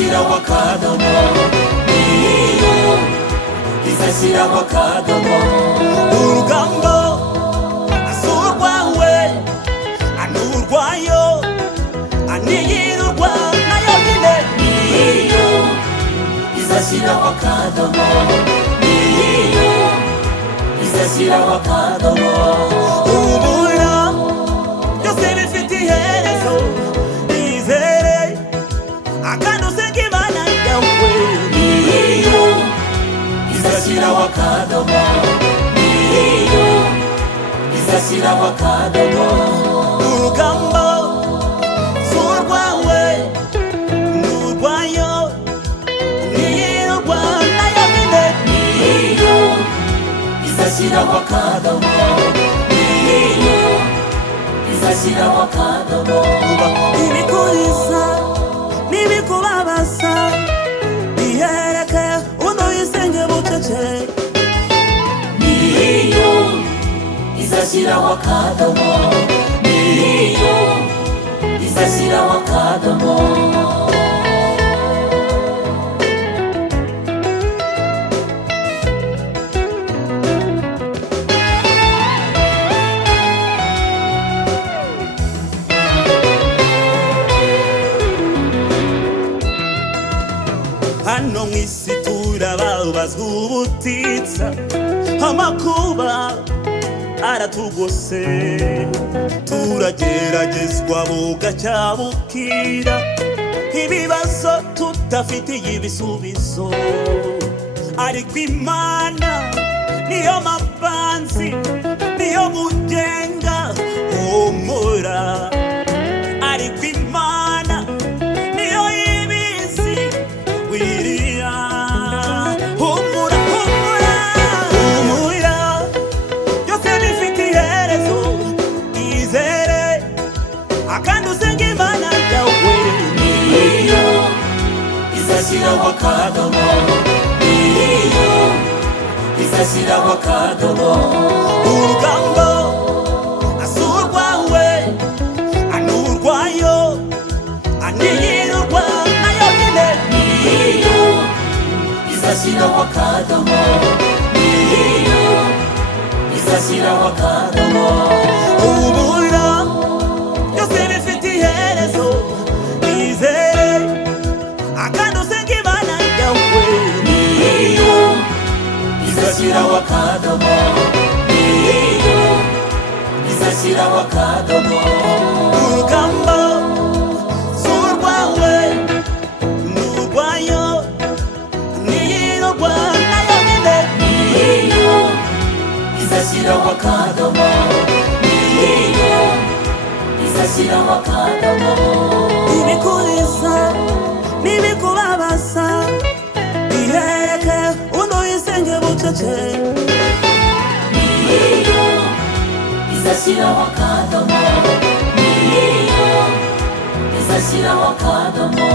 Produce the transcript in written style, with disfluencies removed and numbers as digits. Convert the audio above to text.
izashyiraho akadomo, niyo izashyiraho akadomo. Urugamba asurwawe anurwayo aniyirurwa nayo nyine, niyo izashyiraho akadomo, niyo izashyiraho akadomo. Ubura byose bifite iherezo, nizere akandi usenga Imana yawe, niyo izashyiraho akadomo, niyo izashyiraho akadomo. Urugamba surwawe nurwayo niyirurwa nayo nyine, niyo izashyiraho akadomo, niyo izashyiraho akadomo. Ibikuriza n'ibikubabaza bihereke unuyisenge bucece, niyo izashyiraho akadomo, niyo izashyiraho akadomo. Hano mw'isi turababazwa ubutitsa, amakuba aratugose, turageragezwa bugacya bukira, ibibazo tudafitiye ibisubizo, ariko Imana niyo mabanzi, niyo mugenga humura, ariko Imana niyo ibizi wiriya. Humura, humura, humura, byose bifite iherezo, izere akandi usenga Imana yawe, niyo izashyiraho akadomo, niyo izashyiraho akadomo. Urugamba asurwawe anurwayo aniyirurwa nayo nyine, niyo izashyiraho akadomo, niyo izashyiraho akadomo. Ubura byose bifite iherezo, nizere akandi usenga Imana yawe, niyo izashyiraho akadomo, niyo izashyiraho akadomo. Urugamba surwawe nurwayo niyirurwa nayo nyine, niyo izashyiraho akadomo, niyo izashyiraho akadomo. Ibikuriza n'ibikubabaza bihereke unuyisenge bucece, niyo izashyiraho akadomo, niyo izashyiraho akadomo.